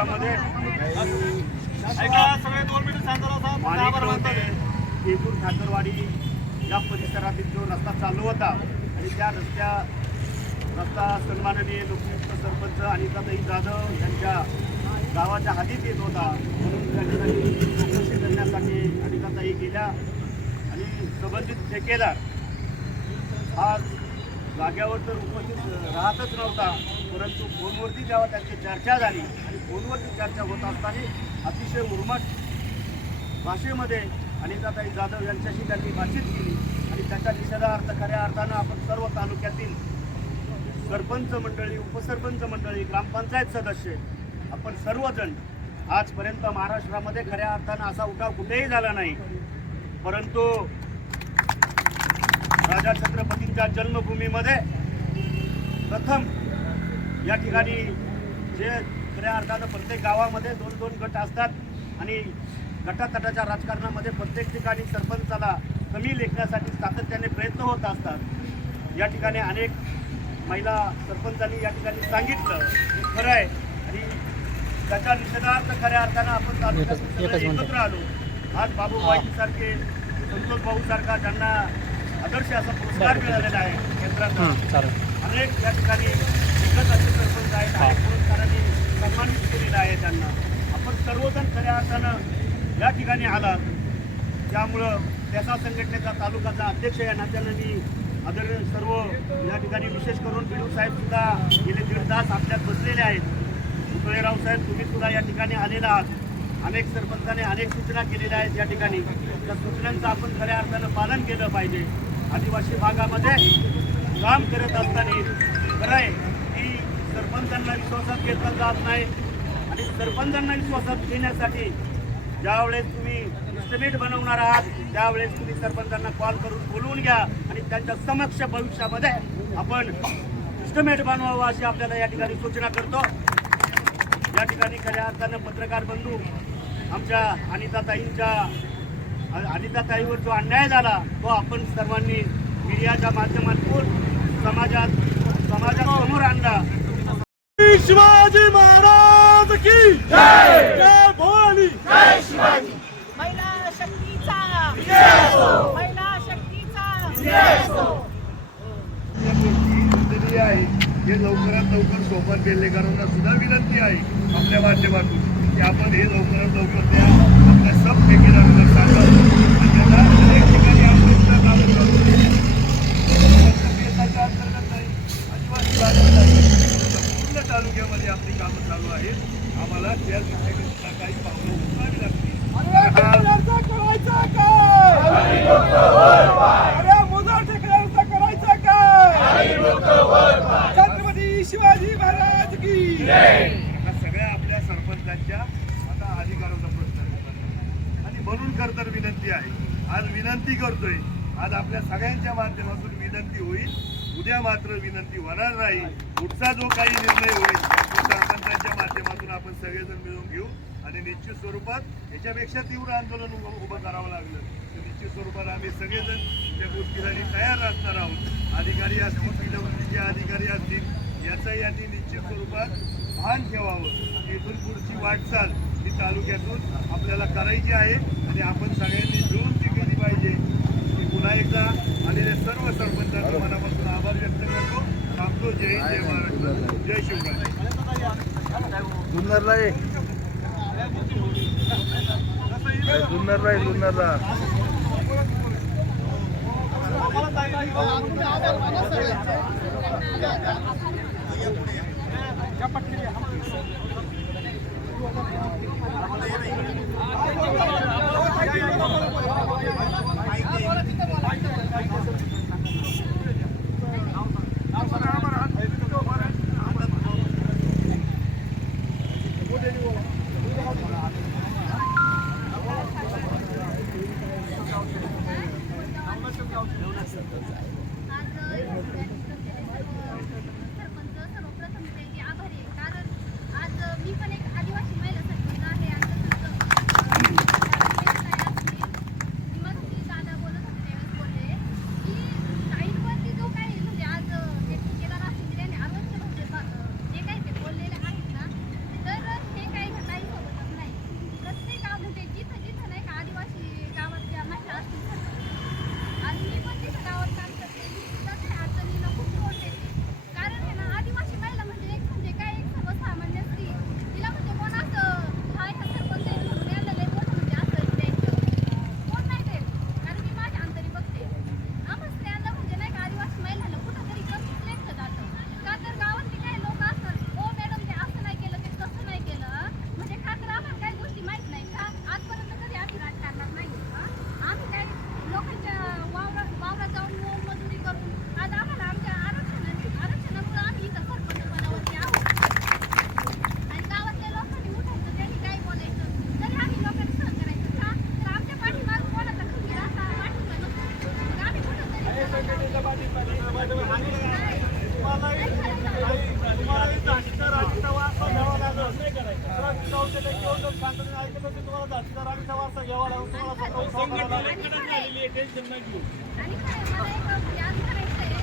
परिसरामध्ये केजूर ठाकरवाडी या परिसरातील जो रस्ता चालू होता आणि त्या रस्ता सन्माननीय लोकयुक्त सरपंच अनिताताई जाधव यांच्या गावाच्या हद्दीत येत होता, म्हणून त्या ठिकाणी चौकशी करण्यासाठी अनिताताई गेल्या आणि संबंधित ठेकेदार आज जाग्यावर तर उपस्थित राहतच नव्हता, परंतु फोनवरती जेव्हा त्यांची चर्चा झाली आणि फोनवरती चर्चा होत असताना अतिशय उर्मट भाषेमध्ये अनिताताई जाधव यांच्याशी त्यांनी बातचीत केली आणि त्याच्या निषेधार्थ खऱ्या अर्थानं आपण सर्व तालुक्यातील सरपंच मंडळी, उपसरपंच मंडळी, ग्रामपंचायत सदस्य आपण सर्वजण आजपर्यंत महाराष्ट्रामध्ये खऱ्या अर्थानं असा उठाव कुठेही झाला नाही, परंतु राजा छत्रपतींच्या जन्मभूमीमध्ये प्रथम या ठिकाणी जे खऱ्या अर्थानं प्रत्येक गावामध्ये 2-2 गट असतात आणि गटातटाच्या राजकारणामध्ये प्रत्येक ठिकाणी सरपंचाला कमी लेखण्यासाठी सातत्याने प्रयत्न होत असतात. या ठिकाणी अनेक महिला सरपंचांनी या ठिकाणी सांगितलं खरं आहे आणि त्याच्या निषेधार्थ खऱ्या अर्थानं आपण तालुक्यात एकत्र आलो. आज बाबू वाईसारखे, संतोष भाऊ सारखा ज्यांना आदर्श असा पुरस्कार मिळालेला आहे केंद्राचा, अनेक या ठिकाणी विकत असे सरपंच आहेत, अनेक पुरस्कारांनी सन्मानित केलेलं आहे त्यांना. आपण सर्वजण खऱ्या अर्थानं या ठिकाणी आलात, त्यामुळं त्याचा संघटनेचा तालुकाचा अध्यक्ष या नात्यानं मी आदरणीय सर्व या ठिकाणी विशेष करून बिडू साहेब सुद्धा गेले 1.5 तास आपल्यात बसलेले आहेत. उकळेराव साहेब तुम्ही सुद्धा या ठिकाणी आलेला आहात. अनेक सरपंचांनी अनेक सूचना केलेल्या आहेत. या ठिकाणी त्या सूचनांचं आपण खऱ्या अर्थानं पालन केलं पाहिजे. आदिवासी भागामध्ये काम करत असताना खरं आहे की सरपंचांना विश्वासात घेतलं जात नाही आणि सरपंचांना विश्वासात घेण्यासाठी ज्यावेळेस तुम्ही इस्टिमेट बनवणार आहात त्यावेळेस तुम्ही सरपंचांना कॉल करून बोलवून घ्या आणि त्यांच्या समक्ष भविष्यामध्ये आपण इस्टिमेट बनवावं अशी आपल्याला या ठिकाणी सूचना करतो. या ठिकाणी खऱ्या अर्थानं पत्रकार बंधू आमच्या अनिताताईवर जो अन्याय झाला तो आपण सर्वांनी मीडियाच्या माध्यमातून समाजासमोर आणला. शिवाजी महाराज की जय, जय भवानी, जय शिवाजी. महिला शक्तीचा महिला शक्तीचा आहे हे लवकरात लवकर सोबत बेल्लेकरांना सुद्धा विनंती आहे आपल्या माध्यमातून की आपण हे लवकरात लवकर त्या आपल्या सब ठेकेदारांना सांगा आणि त्यांना अनेक ठिकाणी आपण अंतर्गत नाही, आदिवासी भागात नाही, पूर्ण तालुक्यामध्ये आपली कामं चालू आहेत. आम्हाला त्या दृष्टीने काही पावलं उचलावी लागतील. छत्रपती शिवाजी महाराज की आता सगळ्या आपल्या सरपंचांच्या आता अधिकाराचा प्रश्न आहे आणि म्हणून खरं तर विनंती आहे. आज विनंती करतोय, आज आपल्या सगळ्यांच्या माध्यमातून विनंती होईल. उद्या मात्र विनंती होणार नाही. पुढचा जो काही निर्णय होईल तो सरपंचांच्या माध्यमातून आपण सगळेजण मिळून घेऊ आणि निश्चित स्वरूपात याच्यापेक्षा तीव्र आंदोलन उभं करावं लागलं तर निश्चित स्वरूपात आम्ही सगळेजण त्या गोष्टीसाठी तयार असणार आहोत. अधिकारी असतील, पिढवणीचे अधिकारी असतील, याचा यांनी निश्चित स्वरूपात भान ठेवावं. इथून पुढची वाटचाल ही तालुक्यातून आपल्याला करायची आहे आणि आपण सगळ्यांनी मिळून ती केली पाहिजे. मी पुन्हा एकदा आलेल्या सर्व सरपंचांचा मनापासून आभार व्यक्त करतो. थांबतो. जय हिंद, जय महाराष्ट्र, जय शिवराय. जुन्नरला आणि काय मला एक प्लॅन करायचं आहे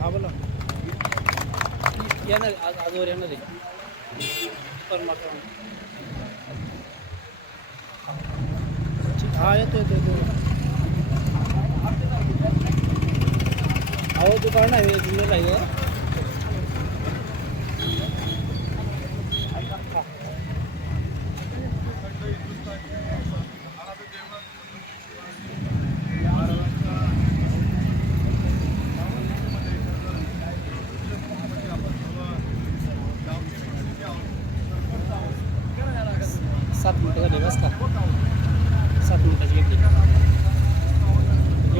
हा बोला येणार आजवर येणार आहे पण हा येतो अहो दुकान आहे जुन्नर आहे का 7 मिनिटं झाली बस का 7 मिनिटाची घेतली जेव्हा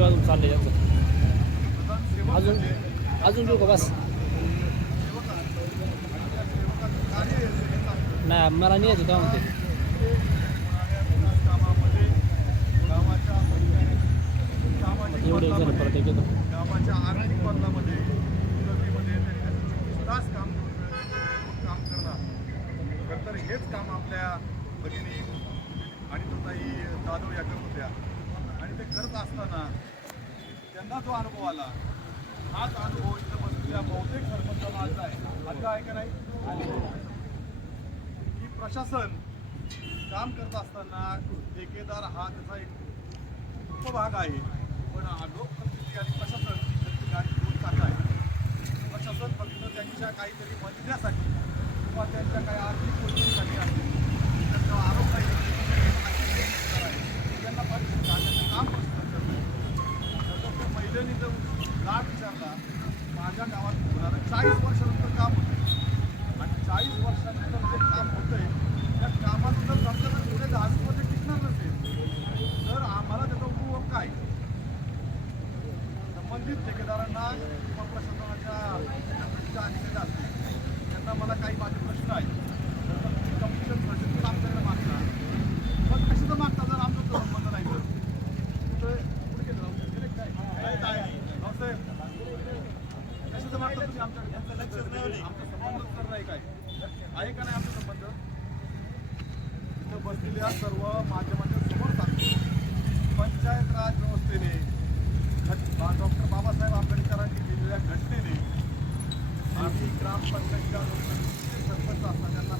अजून चाललंय त्यांचं अजून देऊ का बस नाही मला नाही यायचं तेव्हा म्हणते एवढे झालं परत एक येतो गावाच्या आर्थिक बदलामध्ये तास काम करणार खरं तर हेच काम आपल्या भगिनी आणि ताई जाधव या करत होत्या आणि ते करत असताना त्यांना जो अनुभव आला हाच अनुभव इथं बसलेल्या बहुतेक सरपंचाला आजचा आहे का नाही की प्रशासन काम करत असताना ठेकेदार हा त्याचा एक उपभाग आहे पण लोकप्रतिनिधी आणि प्रशासन त्यांची गाडी दोन चालत आहे प्रशासन फक्त त्यांच्या काहीतरी मदतीसाठी किंवा त्यांच्या काही आर्थिक गोष्टींसाठी आहे त्यांचा आरोप नाही त्यांना पाठवून त्याचं काम प्रशासन करतं तर महिलेने जर लाभ विचारला माझ्या गावात होणारं 40 वर्षानंतर काम होतं आणि 40 वर्षानंतर जे काम होतं आहे त्या कामात जर समजा पुढे 10 मध्ये टिकणार नसेल तर आम्हाला त्याचा उपभोग काय संबंधित ठेकेदारांना किंवा प्रशासनाच्या अधिकारी असतील त्यांना मला काही माझे प्रश्न आहेत कमिशन प्रशासन आमच्याकडे मागतात पण कशाचं मागता जर आमचा संबंध नाही तर पुढे गेलं काय कशाचं मागता तुम्ही आमच्याकडे आमचा संबंधच तर नाही काय आहे का नाही आमचा संबंध इथं बसलेल्या सर्व माध्यमांच्या समोर सांगतो पंचायत राज व्यवस्थेने डॉक्टर बाबासाहेब आंबेडकरांनी केलेल्या घटनेने आम्ही ग्रामपंचायतच्या सरपंच असताना